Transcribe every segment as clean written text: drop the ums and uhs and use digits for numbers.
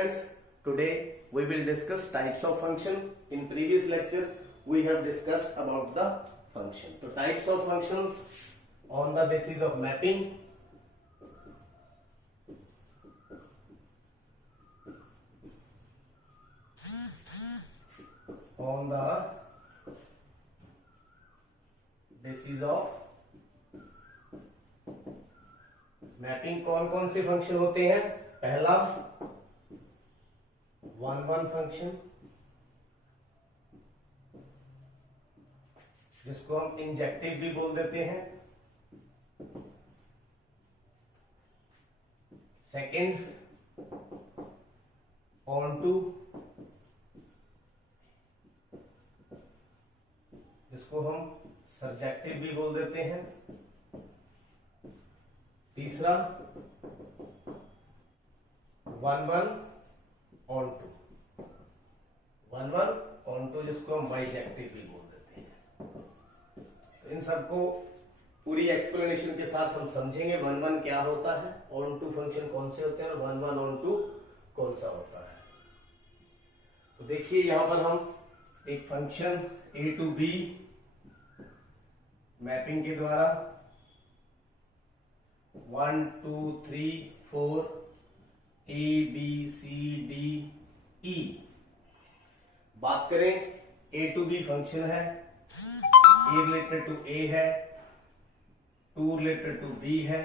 students, today we will discuss types of function. In previous lecture we have discussed about the function. So types of functions on the basis of mapping. On the basis of mapping कौन कौन से function होते हैं? पहला one one function, जिसको हम injective भी बोल देते हैं. सेकंड ऑन टू, जिसको हम सब्जेक्टिव भी बोल देते हैं. तीसरा one one onto, one one onto जिसको हम बाइजेक्टिव भी बोल देते हैं. तो इन सबको पूरी एक्सप्लेनेशन के साथ हम समझेंगे. वन वन क्या होता है, ऑन टू फंक्शन कौन से होते हैं और वन वन ऑन टू कौन सा होता है. तो देखिए यहां पर हम एक function A to B mapping के द्वारा 1 2 3 4 A B C D E बात करें. A टू B फंक्शन है, A रिलेटेड टू A है, 2 रिलेटेड टू B है,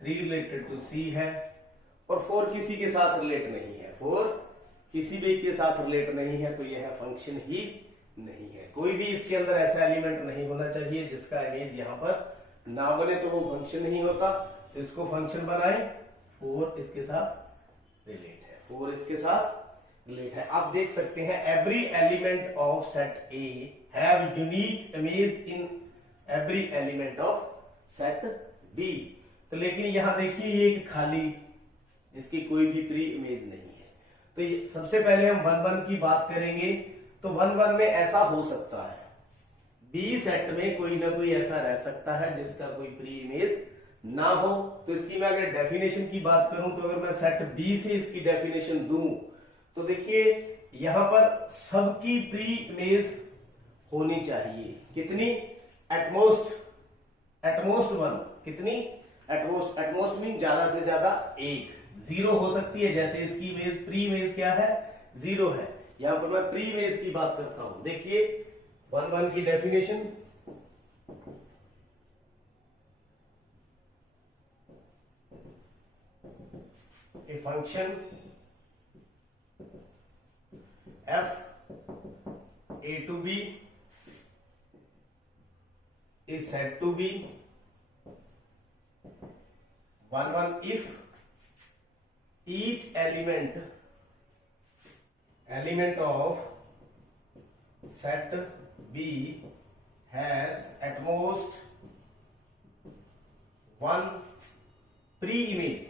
3 रिलेटेड टू C है और 4 किसी के साथ रिलेट नहीं है. 4 किसी भी के साथ रिलेट नहीं है तो यह फंक्शन ही नहीं है. कोई भी इसके अंदर ऐसा एलिमेंट नहीं होना चाहिए जिसका इमेज यहां पर ना बने तो वो फंक्शन नहीं होता. तो इसको फंक्शन बनाए. 4 इसके साथ रिलेट है, 4 इसके साथ रिलेट है. आप देख सकते हैं every element of set A have unique image in every element of set B. तो लेकिन यहां देखिए ये एक खाली, जिसकी कोई भी प्री इमेज नहीं है. तो सबसे पहले हम वन वन की बात करेंगे. तो वन वन में ऐसा हो सकता है, बी सेट में कोई ना कोई ऐसा रह सकता है जिसका कोई प्री इमेज ना हो. तो इसकी मैं अगर डेफिनेशन की बात करूं तो अगर मैं सेट बी से इसकी डेफिनेशन दूं तो देखिए यहां पर सबकी प्री इमेज होनी चाहिए. कितनी? At most one. कितनी? एटमोस्ट मीन ज्यादा से ज्यादा एक. 0 हो सकती है, जैसे इसकी इमेज प्री इमेज क्या है? 0 है. यहां पर मैं प्री इमेज की बात करता हूं. देखिए वन वन की definition, A function f a to b is said to be one one if each element of set B has at most one pre-image,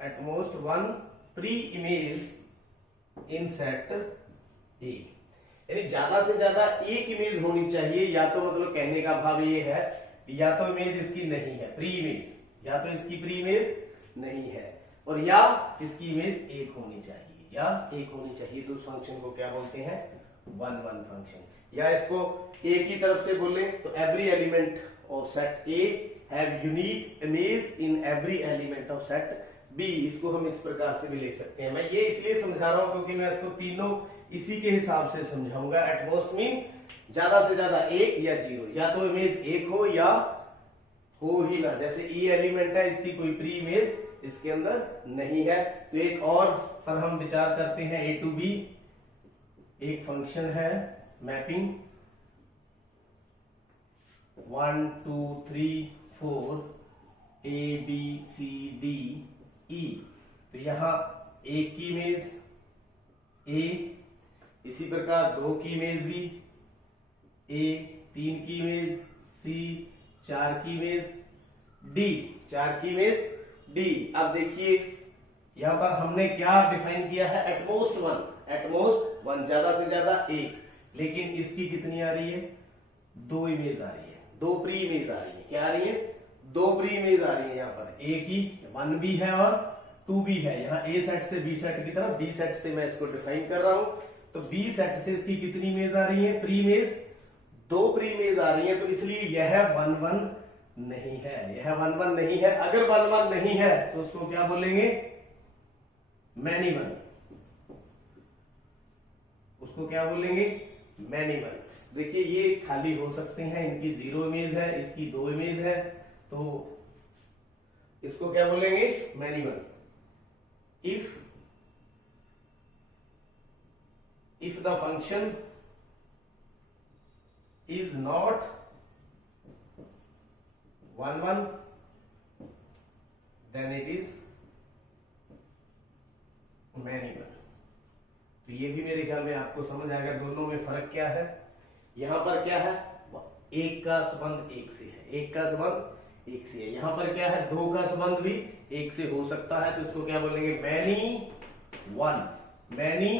at most one pre-image in set A. यानी ज्यादा से ज्यादा एक image होनी चाहिए. या तो मतलब कहने का भाव ये है या तो इमेज इसकी नहीं है प्री इमेज, या तो इसकी प्री इमेज नहीं है और या इसकी इमेज एक होनी चाहिए, या एक होनी चाहिए. तो उस फंक्शन को क्या बोलते हैं? One one function. या इसको एक ही तरफ से बोले तो every element of set A have unique image in every element of set B. इसको हम इस प्रकार से भी ले सकते हैं. मैं ये इसलिए समझा रहा हूं क्योंकि मैं इसको तीनों इसी के हिसाब से समझाऊंगा. एटमोस्ट मीन ज्यादा से ज्यादा एक या 0, या तो इमेज एक हो या हो ही ना. जैसे ई एलिमेंट है, इसकी कोई प्री इमेज इसके अंदर नहीं है. तो एक और पर हम विचार करते हैं. ए टू बी एक फंक्शन है mapping 1 2 3 4 A B C D E. तो यहां एक की इमेज A, इसी प्रकार 2 की इमेज भी A, 3 की इमेज C, 4 की इमेज D, 4 की इमेज D. अब देखिए यहां पर हमने क्या डिफाइन किया है? एटमोस्ट वन, ज्यादा से ज्यादा एक. लेकिन इसकी कितनी आ रही है? 2 इमेज आ रही है, 2 प्री इमेज आ रही है. क्या आ रही है? दो प्री इमेज आ रही है यहाँ पर, ए की 1 भी है और 2 भी है। यहाँ ए सेट से बी सेट की तरफ, बी सेट से मैं इसको डिफाइन कर रहा हूं, तो बी सेट से इसकी कितनी इमेज आ रही है, प्री इमेज, 2 प्री इमेज आ रही है, तो इसलिए यह 1 1 नहीं है, यह 1 1 नहीं है। अगर 1 1 नहीं है तो उसको क्या बोलेंगे, मैनी वन, उसको क्या बोलेंगे, मैनी वन। देखिए ये खाली हो सकते हैं, इनकी 0 इमेज है, इसकी 2 इमेज है, तो इसको क्या बोलेंगे, many one. if the function is not 1 1 then it is many one। तो ये भी मेरे ख्याल में आपको समझ आ गया दोनों में फर्क क्या है। यहां पर क्या है, एक का संबंध एक से है, एक का संबंध एक से है। यहां पर क्या है, 2 का संबंध भी एक से हो सकता है, तो इसको क्या बोलेंगे, मैनी वन, मैनी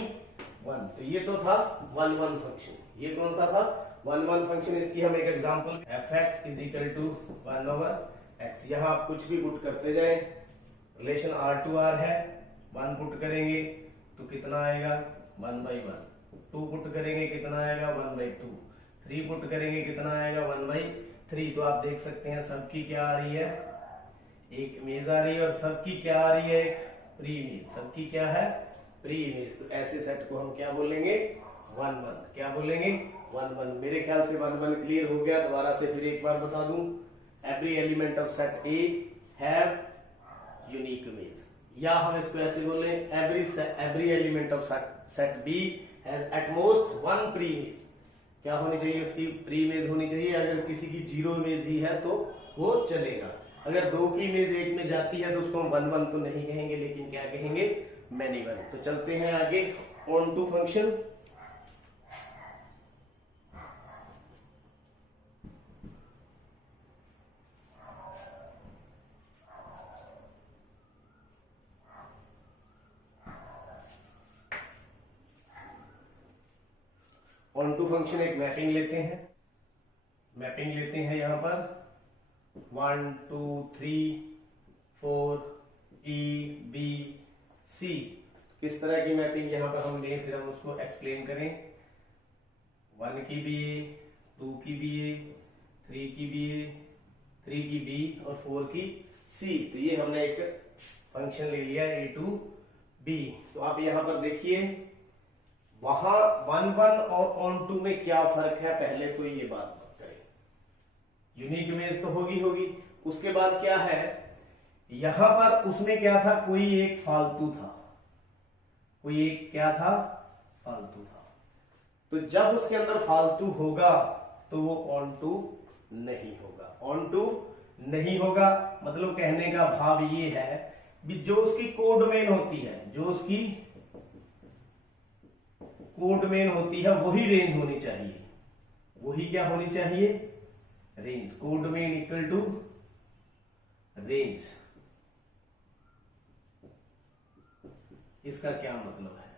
वन। तो ये तो था 1 1 फंक्शन, ये कौन सा था, 1 1 फंक्शन। इसकी हम एक example, fx is equal to 1/x। यहां आप कुछ भी पुट करते जाए, रिलेशन r2r है, 1 पुट करेंगे तो कितना आएगा, 1/1, 2 पुट करेंगे कितना आएगा, 1/2, 3 पुट करेंगे कितना आएगा, 1/3। तो आप देख सकते हैं सबकी क्या आ रही है, एक इमेज आ रही है, और सबकी क्या आ रही है, एक प्री इमेज, सबकी क्या है, प्री इमेज। तो ऐसे सेट को हम क्या बोलेंगे, 1 1, क्या बोलेंगे, 1 1। मेरे ख्याल से 1 1 क्लियर हो गया। दोबारा से फिर एक बार बता दूं, every element of set A have unique image, या हम इसको ऐसे बोले, every element of set B has at most 1 pre image. क्या होनी चाहिए, उसकी प्री इमेज होनी चाहिए। अगर किसी की 0 इमेज ही है तो वो चलेगा। अगर 2 की इमेज एक में जाती है तो उसको हम 1 1 तो नहीं कहेंगे, लेकिन क्या कहेंगे, मैनी वन। तो चलते हैं आगे, onto function. Onto function एक मैपिंग लेते हैं, मैपिंग लेते हैं यहां पर 1 2 3 4 E B C। किस तरह की मैपिंग यहां पर हम लें, फिर हम उसको एक्सप्लेन करें। 1 की भी ए, 2 की भी ए, 3 की भी ए, 3 की बी और 4 की सी। तो ये हमने एक फंक्शन ले लिया A to B। तो आप यहां पर देखिए, वहां 1 1 और ऑन टू में क्या फर्क है, पहले तो ये बात करें। यूनिक इमेज तो होगी। उसके बाद क्या है, यहां पर उसमें क्या था, कोई एक फालतू था, कोई एक क्या था, फालतू था। तो जब उसके अंदर फालतू होगा तो वो ऑन टू नहीं होगा, ऑन टू नहीं होगा। मतलब कहने का भाव ये है कि जो उसकी कोडमेन होती है, जो उसकी कोडमेन होती है, वही रेंज होनी चाहिए। वही क्या होनी चाहिए, range. Codomain equal to range. इसका क्या मतलब है,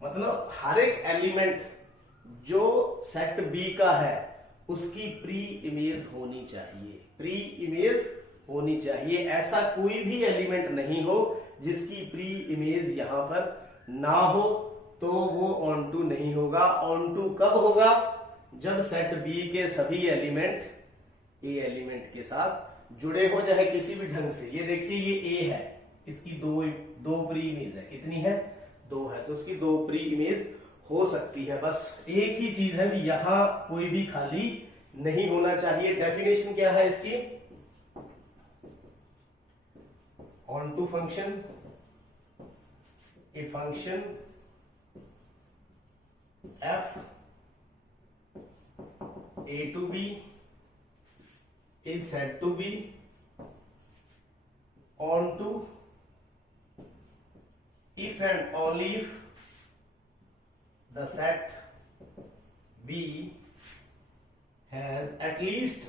मतलब हर एक एलिमेंट जो सेट बी का है उसकी प्री इमेज होनी चाहिए, प्री इमेज होनी चाहिए। ऐसा कोई भी एलिमेंट नहीं हो जिसकी प्री इमेज यहां पर ना हो, तो वो ऑन टू नहीं होगा। ऑन टू कब होगा, जब सेट बी के सभी एलिमेंट ए एलिमेंट के साथ जुड़े हो, चाहे किसी भी ढंग से। ये देखिए, ये ए है, इसकी दो प्री इमेज है, कितनी है, 2 है, तो उसकी 2 प्री इमेज हो सकती है। बस एक ही चीज है, यहां कोई भी खाली नहीं होना चाहिए। डेफिनेशन क्या है इसकी, onto function, a function f a to b is said to be on to if and only if the set b has at least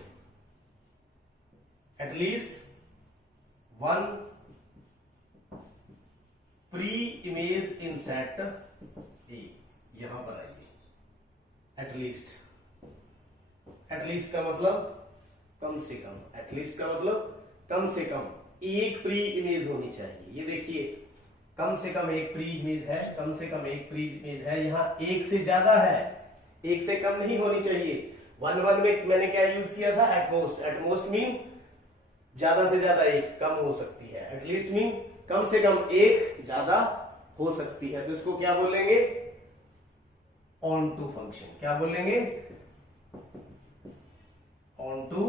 one pre-image in set A। यहां पर आइए, at least का मतलब कम से कम, at least का मतलब कम से कम एक प्री इमेज होनी चाहिए। ये देखिए कम से कम एक प्री इमेज है, कम से कम एक प्री इमेज है, यहाँ एक से ज्यादा है, एक से कम नहीं होनी चाहिए। 1 में मैंने क्या यूज किया था, एटमोस्ट। एटमोस्ट मीन ज्यादा से ज्यादा एक, कम हो सकती है। एटलीस्ट मीन कम से कम एक, ज्यादा हो सकती है। तो इसको क्या बोलेंगे, ऑन टू फंक्शन। क्या बोलेंगे, ऑन टू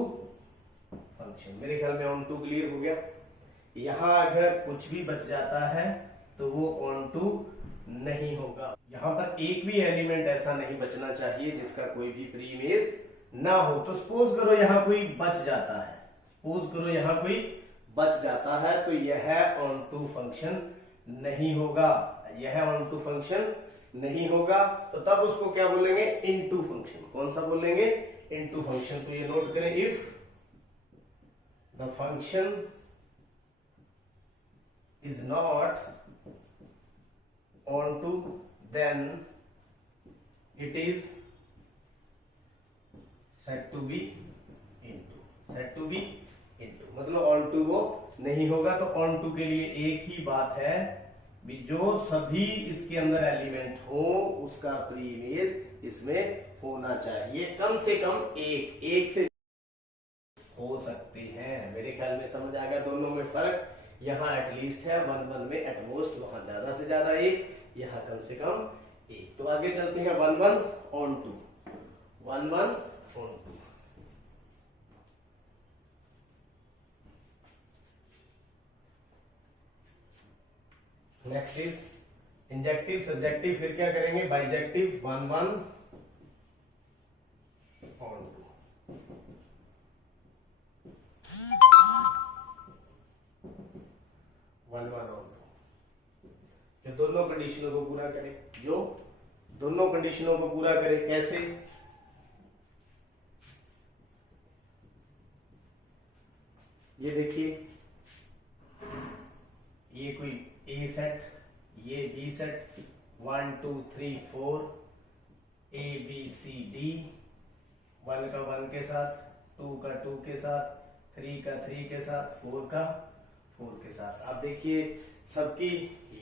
फंक्शन। मेरे ख्याल में ऑन टू क्लियर हो गया। यहां अगर कुछ भी बच जाता है तो वो ऑन टू नहीं होगा। यहां पर एक भी एलिमेंट ऐसा नहीं बचना चाहिए जिसका कोई भी प्री इमेज ना हो। तो सपोज करो यहां कोई बच जाता है, सपोज करो यहां कोई बच जाता है, तो यह ऑन टू फंक्शन नहीं होगा, यह ऑन टू फंक्शन नहीं होगा। तो तब उसको क्या बोलेंगे, इनटू फंक्शन। कौन सा बोलेंगे, इनटू फंक्शन। तो ये नोट करें, if the function is not onto, then it is said to be into, said to be into। मतलब onto वो नहीं होगा। तो onto के लिए एक ही बात है भी जो सभी इसके अंदर एलिमेंट हो उसका प्री इमेज इसमें होना चाहिए। कम से कम एक से हो सकते हैं। मेरे ख्याल में समझ आ गया दोनों में फर्क। यहाँ एटलीस्ट है 1 में, एटमोस्ट वहां ज्यादा से ज्यादा एक, यहाँ कम से कम एक। तो आगे चलते हैं 1 onto, 1 onto. Next is injective, subjective, फिर क्या करेंगे, bijective. 1 onto, 1 onto. जो दोनों कंडीशनों को पूरा करे, जो दोनों कंडीशनों को पूरा करे। कैसे, ये देखिए ये कोई ए सेट, ये B set, 1 2 3 4 A B C D, 1 का 1 के साथ, 2 का 2 के साथ, 3 का 3 के साथ, 4 का 4 के साथ। आप देखिए सबकी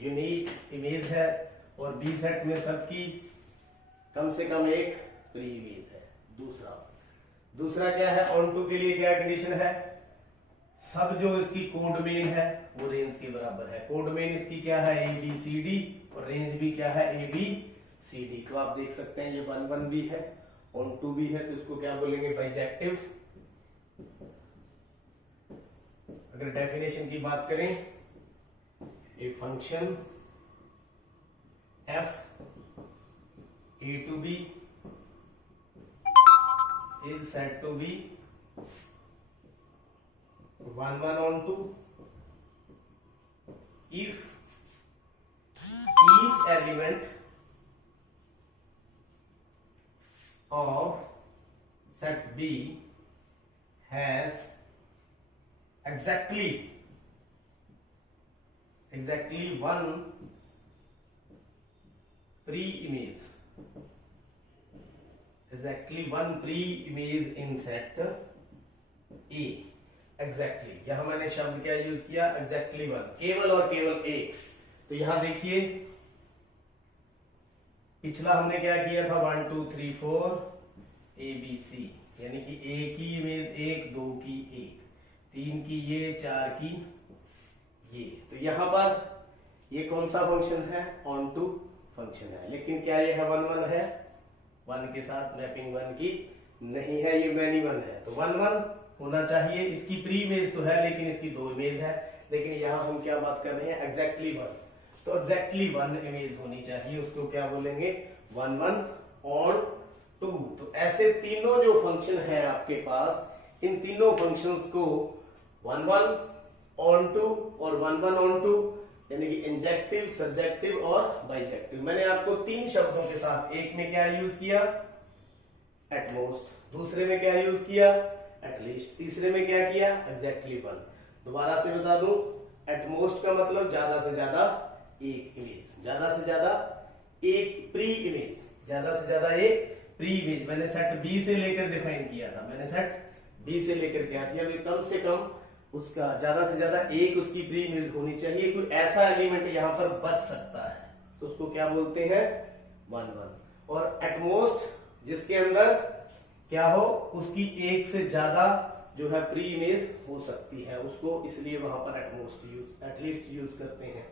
यूनिक इमेज है और बी सेट में सबकी कम से कम एक प्री इमेज है। दूसरा क्या है, ऑन टू के लिए क्या कंडीशन है, सब जो इसकी कोड मेन है वो रेंज के बराबर है। कोड मेन इसकी क्या है, ए बी सी डी, और रेंज भी क्या है, ए बी सी डी। तो आप देख सकते हैं ये 1 1 भी है, ऑन टू भी है, तो इसको क्या बोलेंगे, बाइजेक्टिव। अगर डेफिनेशन की बात करें, a function f A to B is said to be 1 1 on 2 if each element of set B has exactly one pre-image, exactly one pre-image in set A। Exactly यहां मैंने शब्द क्या यूज किया, exactly 1, केवल और केवल एक। तो यहां देखिए पिछला हमने क्या किया था, 1 2 3 4 ए बी सी, यानी कि ए की इमेज 1, 2 की 1, 3 की ये, 4 की ये। तो यहां पर ये कौन सा फंक्शन है, ऑन टू फंक्शन है। लेकिन क्या ये है 1 1 है, 1 के साथ मैपिंग 1 की नहीं है, ये मैनी 1 है। तो 1 1 होना चाहिए। इसकी प्री इमेज तो है लेकिन इसकी 2 इमेज है। लेकिन यहां हम क्या बात कर रहे हैं, एग्जैक्टली 1। तो एग्जैक्टली 1 इमेज होनी चाहिए, उसको क्या बोलेंगे, 1 1 ऑन टू। तो ऐसे तीनों जो फंक्शन है आपके पास, इन तीनों फंक्शंस को 1 1 ऑन टू और 1 1 ऑन टू, यानी कि इंजेक्टिव, सब्जेक्टिव और बाइजेक्टिव। मैंने आपको 3 शब्दों के साथ, एक में क्या यूज किया, एटमोस्ट, दूसरे में क्या यूज किया, एटलीस्ट, तीसरे में क्या किया, एग्जैक्टली 1। दोबारा से बता दूं, एटमोस्ट का मतलब ज्यादा से ज्यादा एक इमेज, ज्यादा से ज्यादा एक प्री इमेज, ज्यादा से ज्यादा एक प्री इमेज। मैंने सेट बी से लेकर डिफाइन किया था, मैंने सेट डी से लेकर के आती है। अभी कम से कम उसका ज्यादा से ज्यादा एक उसकी प्री इमेज होनी चाहिए। कोई ऐसा एलिमेंट यहाँ पर बच सकता है तो उसको क्या बोलते हैं, 1 1। और एटमोस्ट जिसके अंदर क्या हो, उसकी एक से ज्यादा जो है प्री इमेज हो सकती है, उसको इसलिए वहां पर एटलीस्ट यूज करते हैं।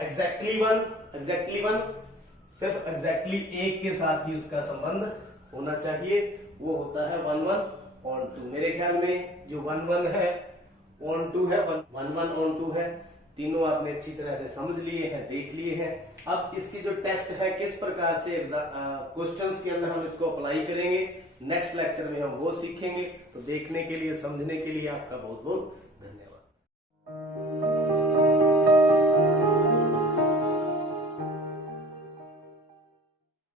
एग्जैक्टली वन सिर्फ एग्जैक्टली एक के साथ ही उसका संबंध होना चाहिए, वो होता है 1 1 on 2। मेरे ख्याल में जो 1 1 है on 2 है, 1 1 on 2 है, तीनों आपने अच्छी तरह से समझ लिए हैं, देख लिए हैं। अब इसकी जो टेस्ट है किस प्रकार से क्वेश्चंस के अंदर हम इसको अप्लाई करेंगे, नेक्स्ट लेक्चर में हम वो सीखेंगे। तो देखने के लिए, समझने के लिए आपका बहुत बहुत